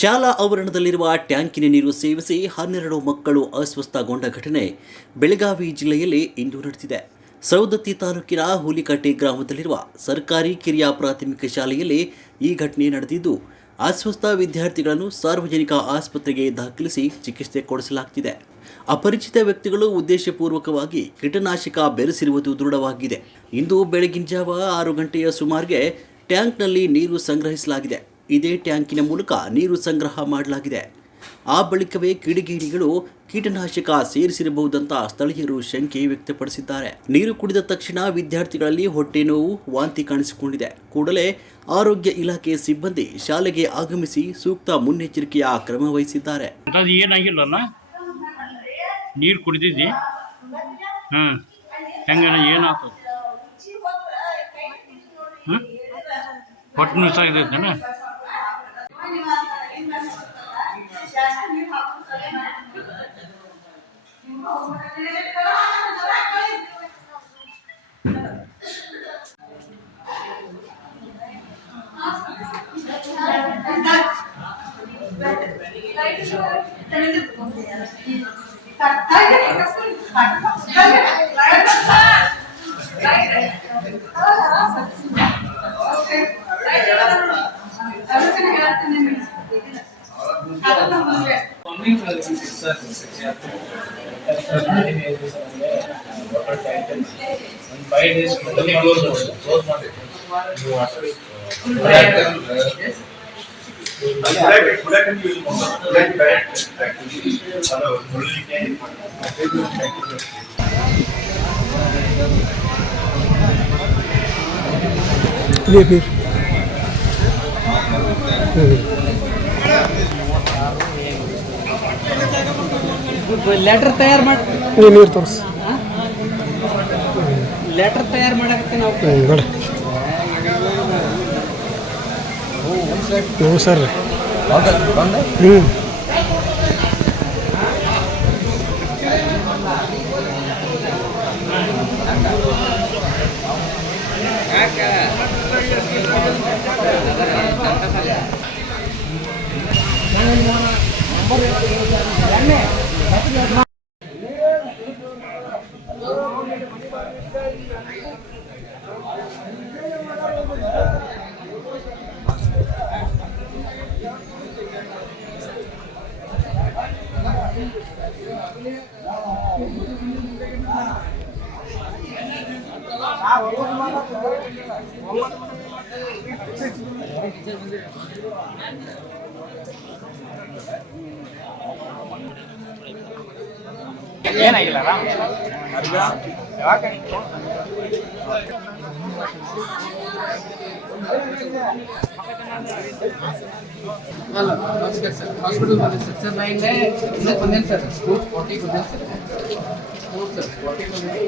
ಶಾಲಾ ಆವರಣದಲ್ಲಿರುವ ಟ್ಯಾಂಕಿನ ನೀರು ಸೇವಿಸಿ 12 ಮಕ್ಕಳು ಅಸ್ವಸ್ಥಗೊಂಡ ಘಟನೆ ಬೆಳಗಾವಿ ಜಿಲ್ಲೆಯಲ್ಲಿ ಇಂದು ನಡೆದಿದೆ. ಸವದತ್ತಿ ತಾಲೂಕಿನ ಹುಲಿಕಟ್ಟೆ ಗ್ರಾಮದಲ್ಲಿರುವ ಸರ್ಕಾರಿ ಕಿರಿಯ ಪ್ರಾಥಮಿಕ ಶಾಲೆಯಲ್ಲಿ ಈ ಘಟನೆ ನಡೆದಿದ್ದು, ಅಸ್ವಸ್ಥ ವಿದ್ಯಾರ್ಥಿಗಳನ್ನು ಸಾರ್ವಜನಿಕ ಆಸ್ಪತ್ರೆಗೆ ದಾಖಲಿಸಿ ಚಿಕಿತ್ಸೆ ಕೊಡಿಸಲಾಗುತ್ತಿದೆ. ಅಪರಿಚಿತ ವ್ಯಕ್ತಿಗಳು ಉದ್ದೇಶಪೂರ್ವಕವಾಗಿ ಕೀಟನಾಶಕ ಬೆರೆಸಿರುವುದು ದೃಢವಾಗಿದೆ. ಇಂದು ಬೆಳಗಿನ ಜಾವ 6 ಗಂಟೆಯ ಸುಮಾರಿಗೆ ಟ್ಯಾಂಕ್ನಲ್ಲಿ ನೀರು ಸಂಗ್ರಹಿಸಲಾಗಿದೆ. ಇದೇ ಟ್ಯಾಂಕಿನ ಮೂಲಕ ನೀರು ಸಂಗ್ರಹ ಮಾಡಲಾಗಿದೆ. ಆ ಬಳಿಕವೇ ಕಿಡಿಗೇಡಿಗಳು ಕೀಟನಾಶಕ ಸೇರಿಸಿರಬಹುದಂತ ಸ್ಥಳೀಯರು ಶಂಕೆ ವ್ಯಕ್ತಪಡಿಸಿದ್ದಾರೆ. ನೀರು ಕುಡಿದ ತಕ್ಷಣ ವಿದ್ಯಾರ್ಥಿಗಳಲ್ಲಿ ಹೊಟ್ಟೆ ನೋವು, ವಾಂತಿ ಕಾಣಿಸಿಕೊಂಡಿದೆ. ಕೂಡಲೇ ಆರೋಗ್ಯ ಇಲಾಖೆ ಸಿಬ್ಬಂದಿ ಶಾಲೆಗೆ ಆಗಮಿಸಿ ಸೂಕ್ತ ಮುನ್ನೆಚ್ಚರಿಕೆಯ ಕ್ರಮ ವಹಿಸಿದ್ದಾರೆ. ಏನಾಗಿಲ್ಲಲ್ಲ, ನೀರು ಕುಡಿದಿದ್ದಿ ಏನಾಗ್ತದೆ? ಹೊಟ್ಟೆ ನುಸಾಗಿದ್ದೇನೆ. ಲೆಟರ್ ತಯಾರು ಮಾಡಿ ನೀರು ತೋರಿಸಿ. ಲೆಟರ್ ತಯಾರು ಮಾಡಕ್ಕೆ ನಾವು ಹ್ಞೂ ಸರ್. ಏನಾಗಿಲ್ಲ ನಮಸ್ಕಾರ ಸರ್. ಹಾಸ್ಪಿಟಲ್ ಬಂದಿದೆ ಸರ್. ಸರ್ ನಾ ಇಲ್ಲೇ ಇದಕ್ಕೆ ಬಂದೇನೆ ಸರ್. ಸ್ಕೂಲ್ 40 ಬಂದೇನೆ ಸರ್. ಹೌದು ಸರ್, 40 ಬಂದಿದೆ.